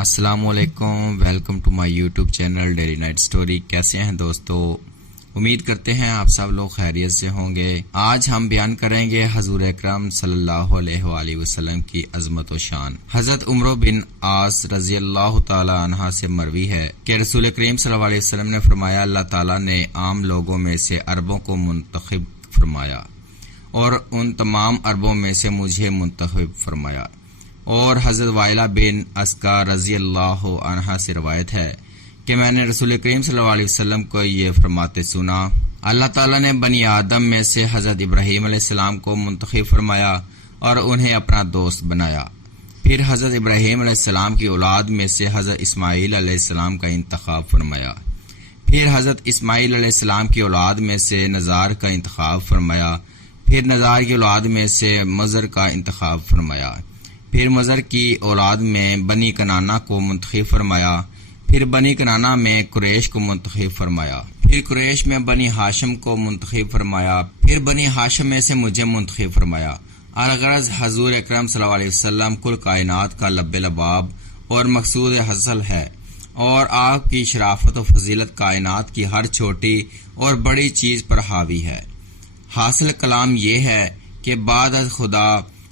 السلام علیکم، welcome to my YouTube channel daily night story. کیسے ہیں دوستو؟ امید کرتے ہیں آپ سب لوگ خیریت سے ہوں گے۔ آج ہم بیان کریں گے حضور اکرم صلی اللہ علیہ وآلہ وسلم کی عظمت و شان۔ حضرت عمرو بن عاص رضی اللہ تعالی عنہ سے مروی ہے کہ رسول کریم صلی اللہ علیہ وسلم نے فرمایا، اللہ تعالیٰ نے عام لوگوں میں سے عربوں کو منتخب فرمایا اور ان تمام عربوں میں سے مجھے منتخب فرمایا۔ اور حضرت وائلہ بن اسقع رضی اللہ عنہ سے روایت ہے کہ میں نے رسول کریم صلی اللہ علیہ وسلم کو یہ فرماتے سنا، اللہ تعالیٰ نے بنی آدم میں سے حضرت ابراہیم علیہ السلام کو منتخب فرمایا اور انہیں اپنا دوست بنایا۔ پھر حضرت ابراہیم علیہ السلام کی اولاد میں سے حضرت اسماعیل علیہ السلام کا انتخاب فرمایا۔ پھر حضرت اسماعیل علیہ السلام کی اولاد میں سے نزار کا انتخاب فرمایا۔ پھر نزار کی اولاد میں سے مضر کا انتخاب فرمایا۔ پھر مضر کی اولاد میں بنی کنانہ کو منتخب فرمایا۔ پھر بنی کنانہ میں قریش کو منتخب فرمایا۔ پھر قریش میں بنی ہاشم کو منتخب فرمایا۔ پھر بنی ہاشم میں سے مجھے منتخب فرمایا۔ الغرض حضور اکرم صلی اللہ علیہ وسلم کل کائنات کا لب لباب اور مقصود حاصل ہے، اور آپ کی شرافت و فضیلت کائنات کی ہر چھوٹی اور بڑی چیز پر حاوی ہے۔ حاصل کلام یہ ہے کہ بعد از خدا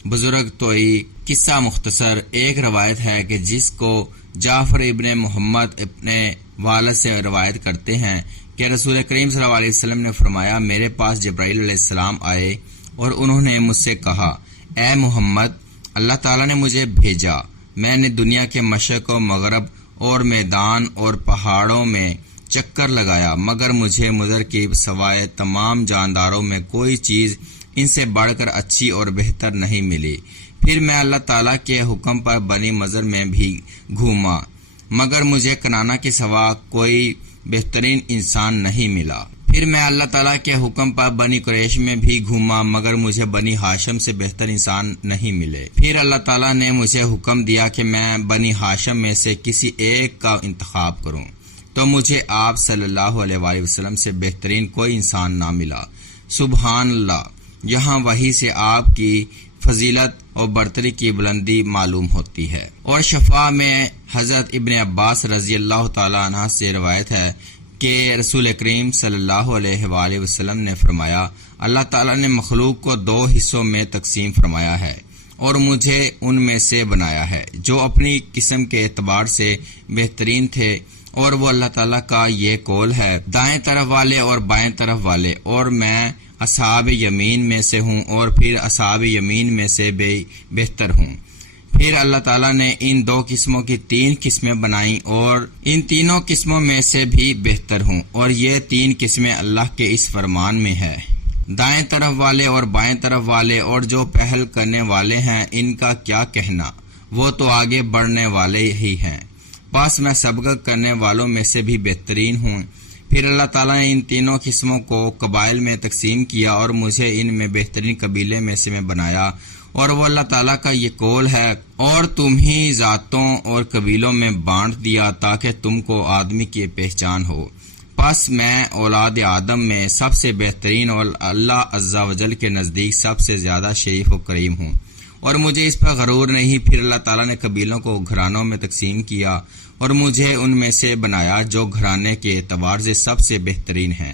بزرگ توئی قصہ مختصر ایک روایت ہے کہ جس کو جعفر ابن محمد اپنے والد سے روایت کرتے ہیں کہ رسول کریم صلی اللہ علیہ وسلم نے فرمایا، میرے پاس جبرائیل علیہ السلام آئے اور انہوں نے مجھ سے کہا، اے محمد، اللہ تعالیٰ نے مجھے بھیجا۔ میں نے دنیا کے مشرق و مغرب اور میدان اور پہاڑوں میں چکر لگایا، مگر مجھے مضر کی سوائے تمام جانداروں میں کوئی چیز ان سے بڑھ کر اچھی اور بہتر نہیں ملی۔ پھر میں اللہ تعالیٰ کے حکم پر بنی مضر میں بھی گھوما، مگر مجھے کنانہ کے سوا کوئی بہترین انسان نہیں ملا۔ پھر میں اللہ تعالیٰ کے حکم پر بنی قریش میں بھی گھوما، مگر مجھے بنی ہاشم سے بہتر انسان نہیں ملے۔ پھر اللہ تعالیٰ نے مجھے حکم دیا کہ میں بنی ہاشم میں سے کسی ایک کا انتخاب کروں، تو مجھے آپ صلی اللہ علیہ وآلہ وسلم سے بہترین کوئی انسان نہ ملا۔ سبحان اللہ! یہاں وحی سے آپ کی فضیلت اور برتری کی بلندی معلوم ہوتی ہے۔ اور شفاء میں حضرت ابن عباس رضی اللہ تعالیٰ عنہ سے روایت ہے کہ رسول کریم صلی اللہ علیہ وآلہ وسلم نے فرمایا، اللہ تعالیٰ نے مخلوق کو دو حصوں میں تقسیم فرمایا ہے اور مجھے ان میں سے بنایا ہے جو اپنی قسم کے اعتبار سے بہترین تھے، اور وہ اللہ تعالیٰ کا یہ قول ہے، دائیں طرف والے اور بائیں طرف والے، اور میں اصحاب یمین میں سے ہوں، اور پھر اصحاب یمین میں سے بہتر ہوں۔ پھر اللہ تعالیٰ نے ان دو قسموں کی تین قسمیں بنائیں، اور ان تینوں قسموں میں سے بھی بہتر ہوں، اور یہ تین قسمیں اللہ کے اس فرمان میں ہے، دائیں طرف والے اور بائیں طرف والے، اور جو پہل کرنے والے ہیں ان کا کیا کہنا، وہ تو آگے بڑھنے والے ہی ہیں، بس میں سبقت کرنے والوں میں سے بھی بہترین ہوں۔ پھر اللہ تعالیٰ نے ان تینوں قسموں کو قبائل میں تقسیم کیا اور مجھے ان میں بہترین قبیلے میں سے میں بنایا، اور وہ اللہ تعالیٰ کا یہ قول ہے، اور تم ہی ذاتوں اور قبیلوں میں بانٹ دیا تاکہ تم کو آدمی کی پہچان ہو۔ پس میں اولاد آدم میں سب سے بہترین اور اللہ عز و جل کے نزدیک سب سے زیادہ شریف و کریم ہوں، اور مجھے اس پر غرور نہیں۔ پھر اللہ تعالیٰ نے قبیلوں کو گھرانوں میں تقسیم کیا اور مجھے ان میں سے بنایا جو گھرانے کے اعتبار سے سب سے بہترین ہیں،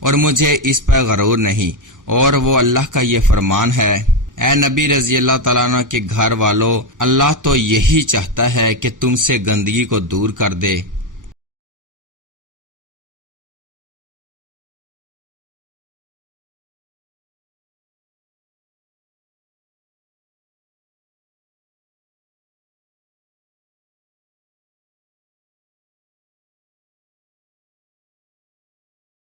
اور مجھے اس پر غرور نہیں۔ اور وہ اللہ کا یہ فرمان ہے، اے نبی رضی اللہ تعالیٰ عنہ کے گھر والوں، اللہ تو یہی چاہتا ہے کہ تم سے گندگی کو دور کر دے